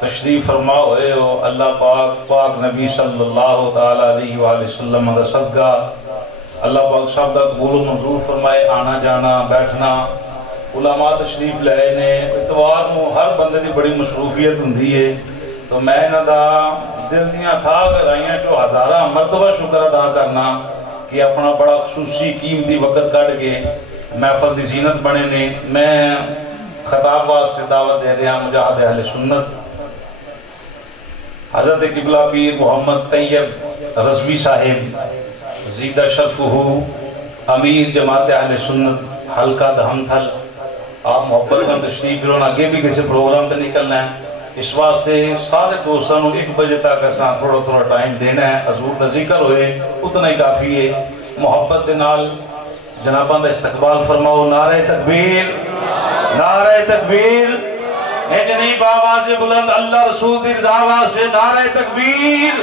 تشریف فرما ہوئے ہو، اللہ پاک نبی صلی اللہ تعالی علیہ وآلہ وسلم کا صدقہ اللہ پاک سب کا قبول و منظور فرمائے۔ آنا جانا بیٹھنا علماء تشریف لائے نے، اتوار نو ہر بندے دی بڑی مصروفیت ہوندی ہے، تو میں انہاں دا دل دیاں تھا کرائیاں جو ہزارہ مرتبہ شکر ادا کرنا کہ اپنا بڑا خصوصی قیمتی وقت کٹ کے محفل دی زینت بنے نے۔ میں خطاب واسطے دعوت دے رہا مجاہد اہل سنت حضرت قبلہ پیر محمد طیب رضوی صاحب زیدہ شرفہ امیر جماعت اہل سنت حلقہ دہم تھل، آپ محبت کا تشریف لونا، آگے بھی کسی پروگرام پہ نکلنا ہے، اس واسطے سارے دوستوں 1 بجے تک ایسا تھوڑا ٹائم دینا ہے، حضور کا ذکر ہوئے اتنا ہی کافی ہے۔ محبت دے نال جناباں دا استقبال فرماؤ، نعرہ تکبیر، نعرہ تکبیر، ایک نہیں باواز بلند اللہ رسول دی رضا واسطے نعرہ تکبیر،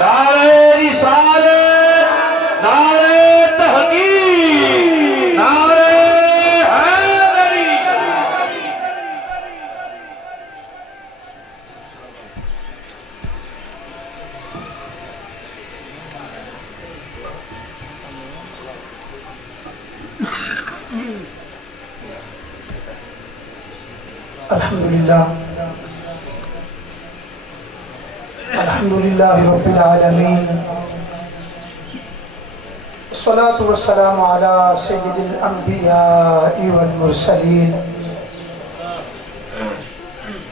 نعرہ رسالت، نعرہ تحقیق، نعرہ حیدری۔ الحمدللہ الحمدللہ رب العالمین، الصلاة والسلام علی سید الانبیاء والمرسلین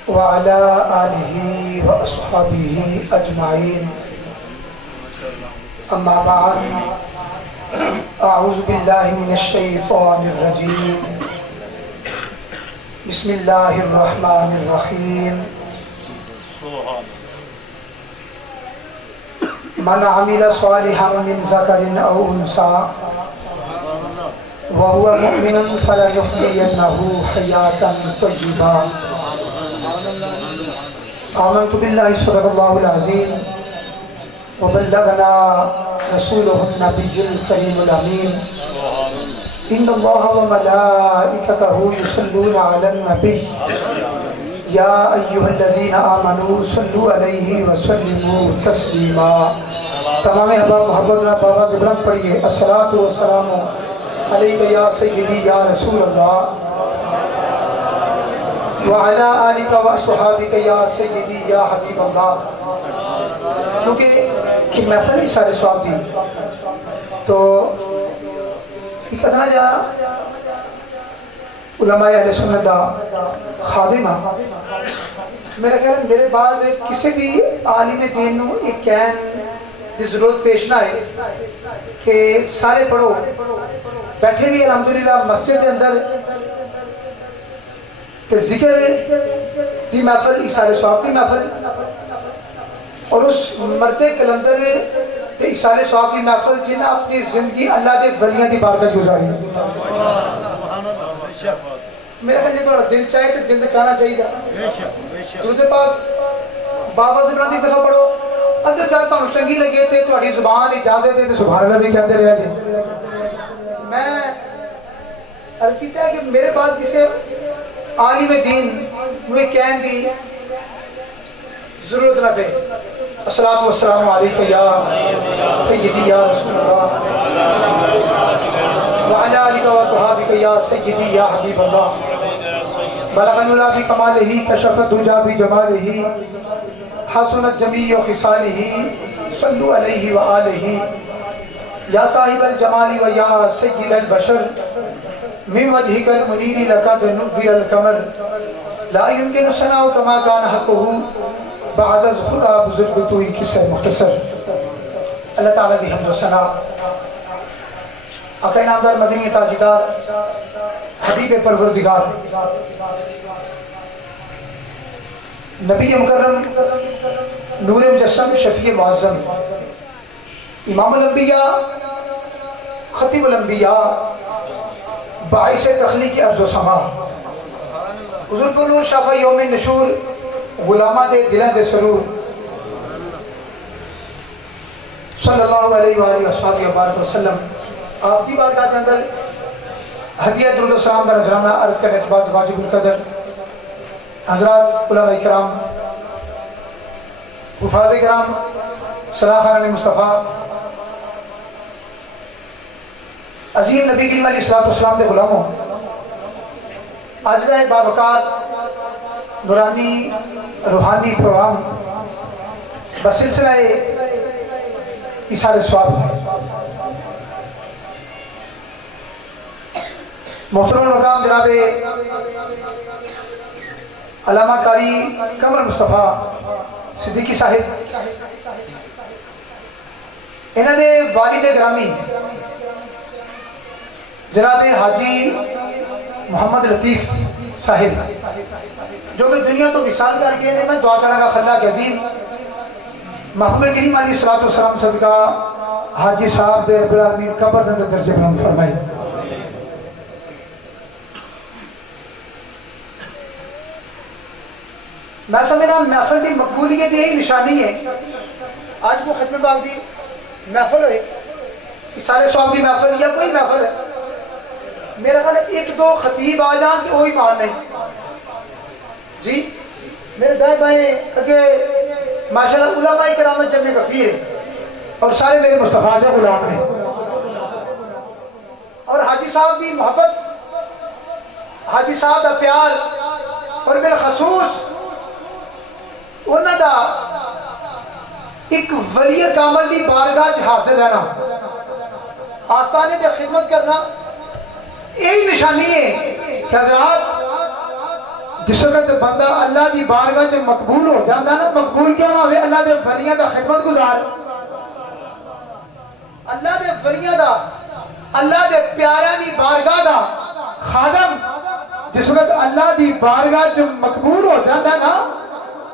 وعلی آلہ واصحابہ اجمعین، اما بعد، اعوذ باللہ من الشیطان الرجیم، بسم اللہ الرحمن الرحیم، من عمل صالحا من ذکر او انثى وهو مؤمن فلنحيينه حیاة طیبہ۔ آمنت باللہ صدق اللہ العظیم وبلغنا رسولہ النبی الکریم الامین، ان اللہ وملائکتہ یصلون علی النبی یا ایہا الذین آمنوا صلوا علیہ وسلموا تسلیما۔ تمام احباب محبت نہ بابا زبران پڑھئے، الصلاۃ والسلام علیکہ یا سیدی یا رسول اللہ وعلی آلکہ واصحابکہ یا سیدی یا حبیب اللہ۔ کیونکہ کہ محفل ہی سارے سواب دی تو ایک ادنا جا علماء اہل سنت دا خادمہ، میرا خیال میرے بعد کسی بھی عالم دین نو ایک کہن دی ضرورت پیش نہ ہے کہ سارے پڑھو بیٹھے بھی الحمدللہ مسجد کے اندر کہ ذکر دی محفل ایسار ثواب دی محفل، اور اس مرد کلندر ایسار ثواب دی محفل جنہاں اپنی زندگی اللہ دے ولیاں دی بارگاہ گزاری ہے۔ میرا خیال یہ دل چاہے تو دل دکھانا چاہیے درود پاک بابا زبران دی دفعہ پڑھو، اندر جائے تو چنگی لگے تھے تو زبان اجازت ہے تو سبحان اللہ بھی کہتے رہے جی۔ میں عرض کیتا ہے کہ میرے بعد کسی عالم دین مجھے کہن دی ضرورت نہ دے۔ الصلاۃ والسلام علیکہ یا سیدی یا رسول اللہ وعلی آلکہ واصحابکہ یا سیدی یا حبیب اللہ، بلغ العلا بکمالہ کشف الدجی بجمالہ حسنت جمیع خصالہ صلو علیہ وآلہ، یا صاحب الجمال و یا سید البشر من وجہک المنیر لقد نور القمر، لا يمکن ثناء کما کان حقہ بعد از خدا بزرگ توئی قصہ مختصر۔ اللہ تعالیٰ دی حمد و ثنا، آقا نامدار مدنی تاجدار حبیب پروردگار نبی مکرم نور مجسم شفیع معظم امام الانبیاء ختم الانبیاء باعث تخلیق ارض و سما، حضور کو نور شفا یوم نشور، غلامہ دے دلہ دے سرور، صلی اللہ علیہ وآلہ وسلم۔ آپ کی بارگاہ کے اندر ہدیہ درود و سلام کا نذرانہ عرض کرنے کے بعد واجب القدر حضرات علماء کرام حفاظ کرام سراخان مصطفیٰ عظیم نبی کریم علیہ السلام کے غلاموں، آج کا ایک باوقار نورانی روحانی پروگرام بسلسلہ ایثار ثواب محترم مقام جناب علامہ قاری قمر مصطفیٰ صدیقی صاحب، انہوں نے والد گرامی جناب حاجی محمد لطیف صاحب جو کہ دنیا تو وصال کر گئے ہیں، میں دعا کرنا گا خلا کے عظیم محبوب کریم علیہ السلام صدقہ حاجی صاحب دے رب العالمین قبر دے درجے بلند فرمائے۔ میں سمجھنا محفل کی مقبولیت یہی نشانی ہے۔ آج وہ ختم باغ دی محفل ہوئے، ایثار ثواب کی محفل یا کوئی محفل ہے، میرا خیال ایک دو خطیب آ جان کہ وہی مان نہیں جی۔ میرے دائیں بائیں کہ ماشاءاللہ علماء کرامت جمع کفیر ہے اور سارے میرے مصطفیٰ کے غلام ہیں، اور حاجی صاحب کی محبت، حاجی صاحب کا پیار، اور بالخصوص انہوں دا ایک ولی کامل دی بارگاہ حاصل ہے نا، آستانے دے خدمت کرنا، یہی نشانی ہے کہ حضرات جس وقت بندہ اللہ دی بارگاہ سے مقبول ہو جاتا نا، مقبول کیوں نہ ہوئے، اللہ دے ولیاں دا خدمت گزار، اللہ دے ولیاں دا، اللہ دے پیاریاں دی بارگاہ دا خادم جس وقت اللہ دی بارگاہ سے مقبول ہو جاتا نا،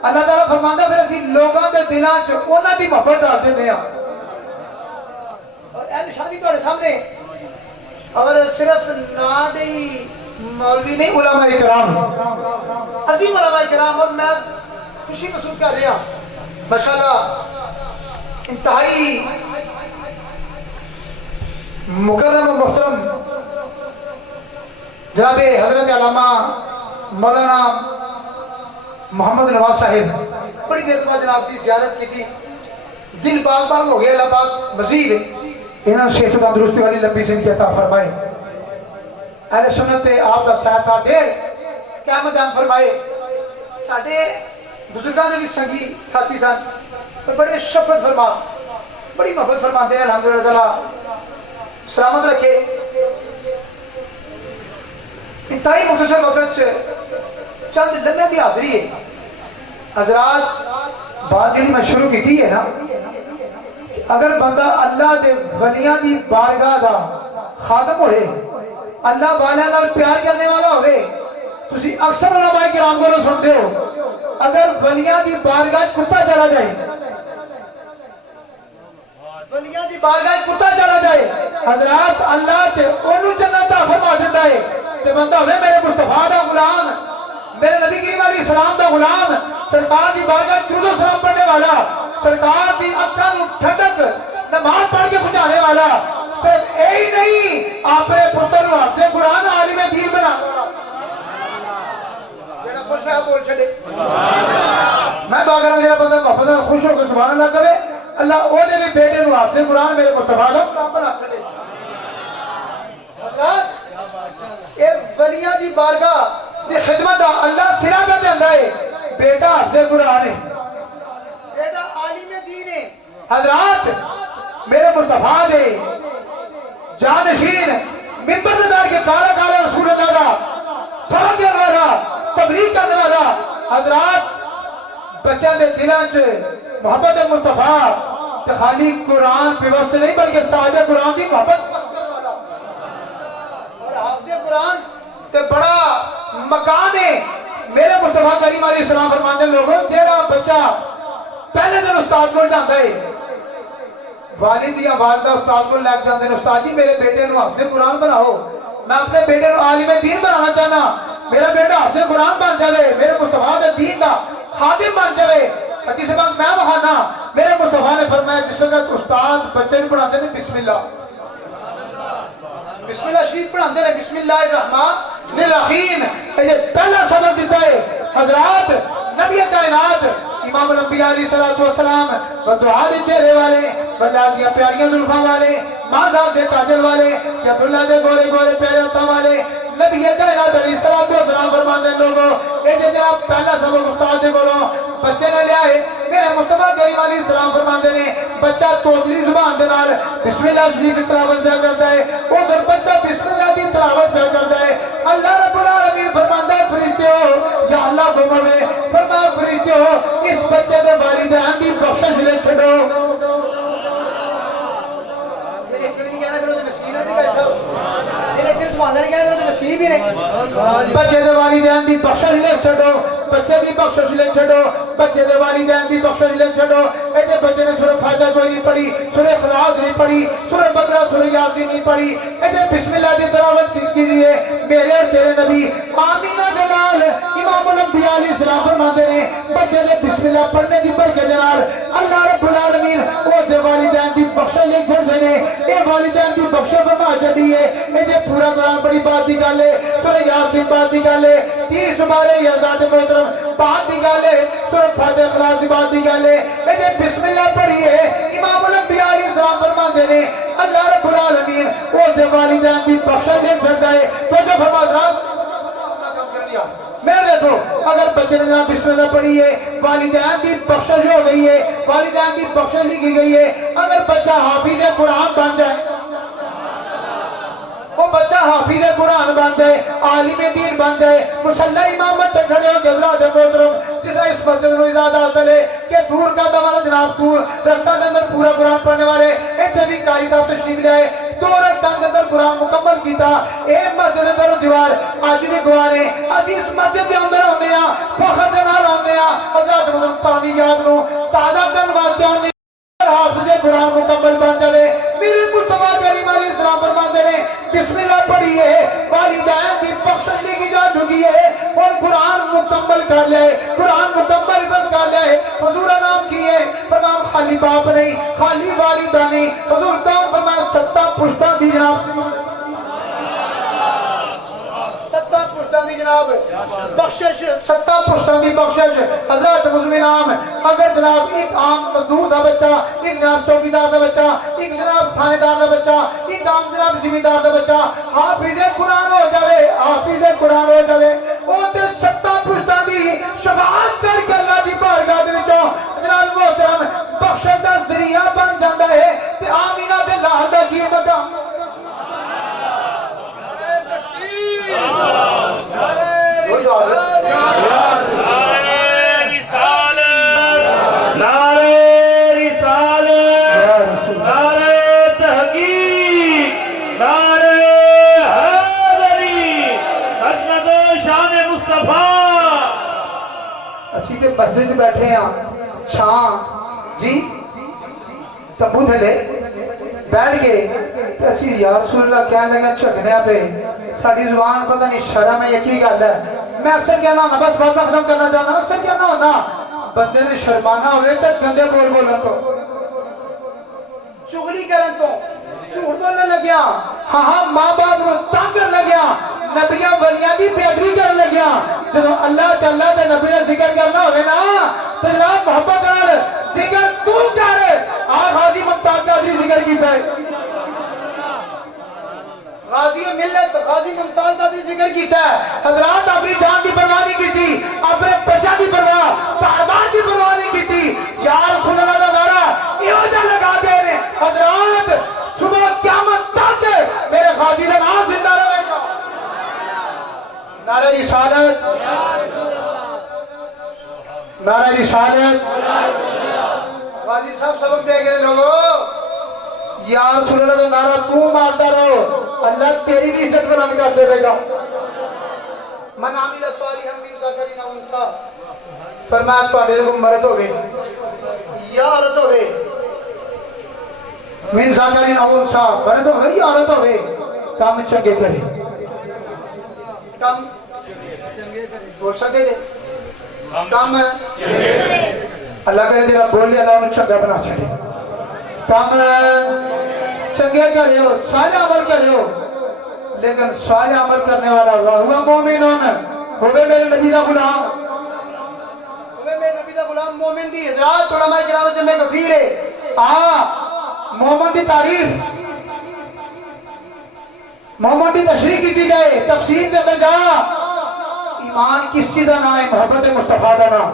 اللہ تعالیٰ فرماندہ پھر اسی لوگاں دے دلان چ انہاں دی محبت ڈال دیندے ہیں۔ اور اے نشانی تہاڈے سامنے، اور صرف نا دے مولوی نہیں، علماء کرام عظیم علماء کرام، اور میں خوشی محسوس کر رہا ماشاءاللہ انتہائی مکرم و محترم جناب حضرت علامہ مولانا محمد نواز صاحب بڑی دیر بعد جناب کی زیارت کی تھی، دل باغ باغ ہو گیا، اللہ پاک مزید انہاں صحت و تندرستی والی لمبی زندگی عطا فرمائے، اہل سنت آپ کا سایہ دیر قیامت دان فرمائے۔ ساڈے بزرگاں دے بھی سنگی ساتھی سن، پر بڑے شفقت فرما، بڑی محبت فرماتے ہیں، الحمدللہ تعالیٰ سلامت رکھے۔ انتہائی مختصر وقت چند لمحے دی حاضری ہے حضرات، بات جڑی میں شروع کی ہے نا، اگر بندہ اللہ دے ولیاں دی بارگاہ دا خادم ہوئے، اللہ والیاں نال پیار کرنے والا ہوئے، تسی اکثر علماء کرام کو سنتے ہو، اگر ولیاں دی بارگاہ کتا چلا جائے، ولیاں دی بارگاہ کتا چلا جائے، حضرات اللہ تے انہوں جنت فرما دیتا ہے، تے بندہ ہوئے میرے مصطفیٰ دا غلام، میرے نبی کریم علیہ السلام دا غلام، سرکار دی بارگاہ درود و سلام پڑھنے والا، سرکار دی اکھاں نوں ٹھنڈک نماز پڑھ کے پہنچانے والا، صرف یہی نہیں اپنے پتر نوں حافظ قرآن عالم دین بنا میرا خوش ہے بول چھڑے۔ میں دعا کراں میرا بندہ محبت نال خوش ہو کے سبحان اللہ کرے، اللہ او دے بھی بیٹے نوں حافظ قرآن میرے مصطفیٰ دا غلام بنا چھڑے۔ حضرات اے ولیاں دی بارگاہ دی خدمت دا اللہ سرا پہ دیندا ہے، بیٹا حافظ قرآن ہے، بیٹا عالم دین ہے۔ حضرات میرے مصطفیٰ دے جانشین ممبر سے بیٹھ کے کالا کالا رسول اللہ کا سبق دینے والا، تبلیغ کرنے والا، حضرات بچوں دے دلوں چ محبت مصطفیٰ تے خالی قرآن پیوست نہیں بلکہ صاحب قرآن دی محبت کرنے والا، اور حافظ قرآن تے بڑا مقام ہے۔ میرے مصطفیٰ کریم علیہ السلام فرماندے لوگوں، جیڑا بچہ پہلے دن استاد کو جاندا ہے، والد یا والدہ استاد کو لے جاندے ہیں، استاد جی میرے بیٹے نوں حافظ قرآن بناؤ، میں اپنے بیٹے نوں عالم دین بنانا چاہنا، میرا بیٹا حافظ قرآن بن جائے، میرے مصطفیٰ دے دین دا خادم بن جائے۔ حدیث پاک میں بخانا، میرے مصطفیٰ نے فرمایا جس وقت استاد بچے نوں پڑھاتے ہیں بسم اللہ شریف پڑھاتے ہیں، بسم اللہ الرحمن الرحیم، یہ پہلا سبق دیتا ہے۔ حضرات نبی کائنات امام امام الانبیاء علیہ السلام دعا دے چہرے والے بلال دیا پیاریاں زلفاں والے مازاد دے تاجر والے عبداللہ دے گورے گورے پیارے ہاتھاں والے نبی کائنات علیہ السلام فرماندے لوگوں اے جے جناب پہلا سبق استاد دے کولوں بچے نے لیا ہے میرے مصطفیٰ کریم علیہ السلام فرماندے نے بچہ توتلی زبان دے نال بسم اللہ شریف کی تلاوت پیا کرتا ہے ادھر بچہ بسم اللہ دی تلاوت پیا کرتا ہے اللہ رب العالمین فرماندا ہے فرشتے ہو یا اللہ فرماوے فرمایا فرشتے ہو اس بچے دے والدین دی بخشش لے چھڈو بچے دے والدین دی بخشش لے چھڈو بچے دی بخشش لے چھڈو بچے دے والدین دی بخشش لے چھڈو اے جے بچے نے سورہ فاتحہ کوئی نہیں پڑھی سورہ اخلاص نہیں پڑھی سورہ بقرہ سورہ یاسین نہیں پڑھی اے جے بسم اللہ دی تلاوت کیجئے میرے اور تیرے نبی آمینہ جلال امام الانبیاء علیہ السلام فرماتے ہیں بچے نے بسم اللہ پڑھنے دی برکت جلال اللہ رب العالمین او دے والدین دی بخشش لے چھڈ دینے اے والدین دی بخشش فرما چھڈی ہے اے جے پورا قرآن بڑی بات دی گل ہے سورہ یاسین بات دی گل ہے 30 سپارے یزاد محترم بات دی گل ہے سورہ فاتحہ اخلاص دی بات دی گل ہے اے جے بسم اللہ پڑھی ہے امام الانبیاء علیہ السلام فرماتے ہیں اللہ رب العالمین او دے والدین دی بخشش لے چھڈ ہے تو جو فرما میرے دیکھو اگر بچے نے جناب بسم اللہ پڑھی ہے والدین دی بخشش ہو گئی ہے والدین دی بخشش لکھی گئی ہے اگر بچہ حافظ قرآن بن جائے وہ بچہ حافظ قرآن بن جائے عالم دین بن جائے مسلح امامت سے کھڑے ہو کے حضرات محترم جس طرح اس مسجد کو اجازت حاصل ہے کہ دور کا ہمارا جناب دور رفتہ کے اندر پورا قرآن پڑھنے والے ایسے بھی قاری صاحب تشریف لے آئے 2 رکعتاں کے اندر قرآن مکمل کیتا ایک مسجد کے اندر دیوار آج بھی گواہ نے اسی اس مسجد کے اندر ہونے ہاں فخر دے نال ہونے ہاں حضرات محترم پانی یاد نو تازہ کرن واسطے ہونے حافظ قرآن مکمل بن جائے میرے مصطفیٰ کریم علیہ السلام فرماتے ہیں بسم اللہ پڑھیے والدین کی بخشش لکھی جا چکی ہے اور قرآن مکمل کر لے قرآن مکمل کر لے حضور نام کیے فرمان خالی باپ نہیں خالی والدہ نہیں حضور کام فرمان 7 پشتہ دی جناب دی جناب بخشش 7 پشتوں دی بخشش حضرات مسلمان اگر جناب ایک عام مزدور دا بچہ ایک جناب چوکیدار دا بچہ ایک جناب تھانے دار دا بچہ ایک عام جناب زمیندار دا بچہ حافظ قرآن ہو جائے حافظ قرآن ہو جائے وہ تے 7 پشتوں دی شفاعت کر کے اللہ دی بارگاہ دے وچوں جناب محترم بخشش دا ذریعہ بن جاندا ہے تے آمینہ دے نال دا کی مقام مسجد بیٹھے ہیں شام جی تبو تھلے بیٹھ گئے تو اسی یا رسول اللہ کہنے لگا چکنے پہ ساڑھی زبان پتہ نہیں شرم ہے یکی گل ہے میں اکثر کہنا ہونا بس بات ختم کرنا چاہنا اکثر کہنا ہونا بندے نے شرمانا ہوئے تک گندے بول بولن تو چغلی کرن تو جھوٹ بولنے لگیا ہاں ماں باپ کو تنگ کر لگیا نبیاں ولیاں دی پیدوی کر لگیا جب اللہ تعالیٰ دے نبی نے ذکر کرنا ہوئے نا تو جناب محبت کرنا ذکر تو کر غازی ممتاز قادری ذکر کی پہ غازی ملت غازی ممتاز قادری ذکر کی ہے حضرات اپنی جان دی پرواہ نہیں کی تھی اپنے بچہ دی پرواہ بار دی پرواہ نہیں کی تھی یا رسول اللہ کا دارہ یہ وجہ لگا دے رہے حضرات صبح قیامت تک میرے غازی کا نام زندہ رہے گا نعرہ رسالت نعرہ رسالت غازی صاحب سبق دے گئے لوگوں یا رسول اللہ کا نعرہ تو مارتا رہو اللہ تیری بھی عزت بلند کر دے گا من عامل صالحا من ذکر او انثى فرمایا تواڈے کو مرد ہوے یا عورت ہوے من ذکر او انثى مرد ہوے یا عورت ہوے کام چنگے کرے کام بول سکے جے کام اللہ کرے جڑا بولے اللہ انہوں چنگا بنا چھڑے کام چنگے کرے ہو سارے عمل کرے ہو لیکن سارے عمل کرنے والا ہوا مومنون ہوئے میرے نبی دا غلام ہوئے میرے نبی دا دا غلام مومن دی حضرات علماء کرام جمع غفیر ہے مومن دی تعریف مومن دی تشریح کی دی جائے تفسیر دے دنگا ایمان کس چیز دا نام ہے محبت مصطفیٰ دا نام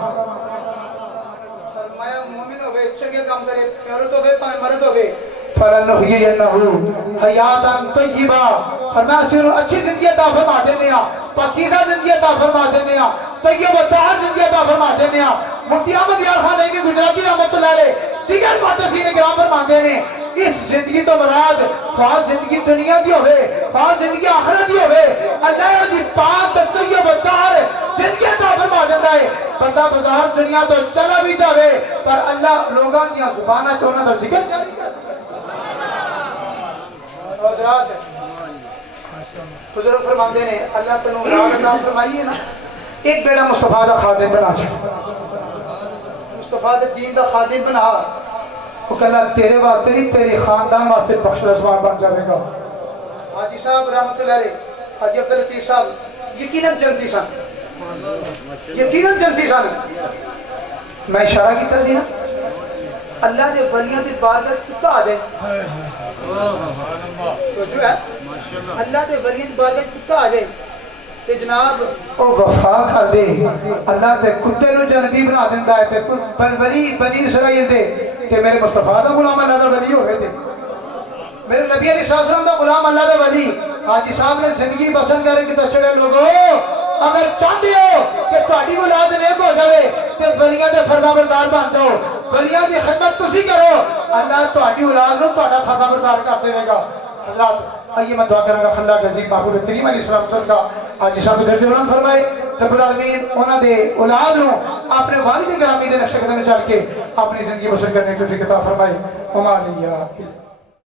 فرمایا مومن ہوئے چنگے کام کرے عورت ہوئے مرد ہوئے فَلَنُحْيِيَنَّهُ حَيَاتًا طَيِّبَةً فرمایا اسی انہوں اچھی زندگی عطا فرما دینے ہیں پاکیزہ زندگی عطا فرما دینے ہیں طیب و طاہر زندگی عطا فرما دینے ہیں مفتی احمد یار خان ہے کہ گجراتی رحمت اللہ علیہ دیگر محدثین کرام فرما دینے اس زندگی تو مراد خواہ زندگی دنیا دی ہوئے خواہ زندگی آخرت دی ہوئے اللہ دی پاک طیب و طاہر زندگی عطا فرما دیتا ہے بندہ بازار دنیا تو چلا بھی جاوے پر اللہ لوگاں دیا زبانہ تو انہوں دا ذکر جاری کر حضرات بزرگ فرماندے نے اللہ تنو اولاد عطا فرمائیے نا ایک بیڑا مصطفیٰ دا خادم بنا چھا مصطفیٰ دا دین دا خادم بنا وہ کہنا تیرے واسطے نہیں تیری خاندان واسطے بخش رسمان بن جاوے گا حاجی صاحب رحمت اللہ علیہ حاجی عبداللطیف صاحب یقیناً جنتی سن یقیناً جنتی سن میں اشارہ کی ترجیح نا اللہ دے ولیاں دے بارگاہ کتا آ جائے تو جو ہے اللہ دے ولیاں دے بارگاہ کتا آ جائے کہ جناب او وفا کر دے اللہ دے کتے نو جنتی بنا دیندہ ہے تے بنی اسرائیل دے کہ میرے مصطفیٰ دا غلام اللہ دا ولی ہو گئے تھے میرے نبی علیہ السلام دا غلام اللہ دا ولی حاجی صاحب نے زندگی بسن کرے کہ تچڑے لوگوں اگر چاہتے ہو کہ تہاڈی اولاد نیک ہو جاوے تے ولیاں دے فرما بردار بن جاؤ ولیاں دی خدمت تسی کرو اللہ تہاڈی اولاد نو تہاڈا فرما بردار کر دے گا حضرات آئیے میں دعا کروں گا خلا عزیز محبوب کریم علیہ السلام صدقہ حاجی صاحب درجہ بلند فرمائے رب العالمین انہاں دے اولاد نو اپنے والد گرامی دے نقش قدم چل کے اپنی زندگی بسر کرنے کی توفیق عطا فرمائے وما علیہ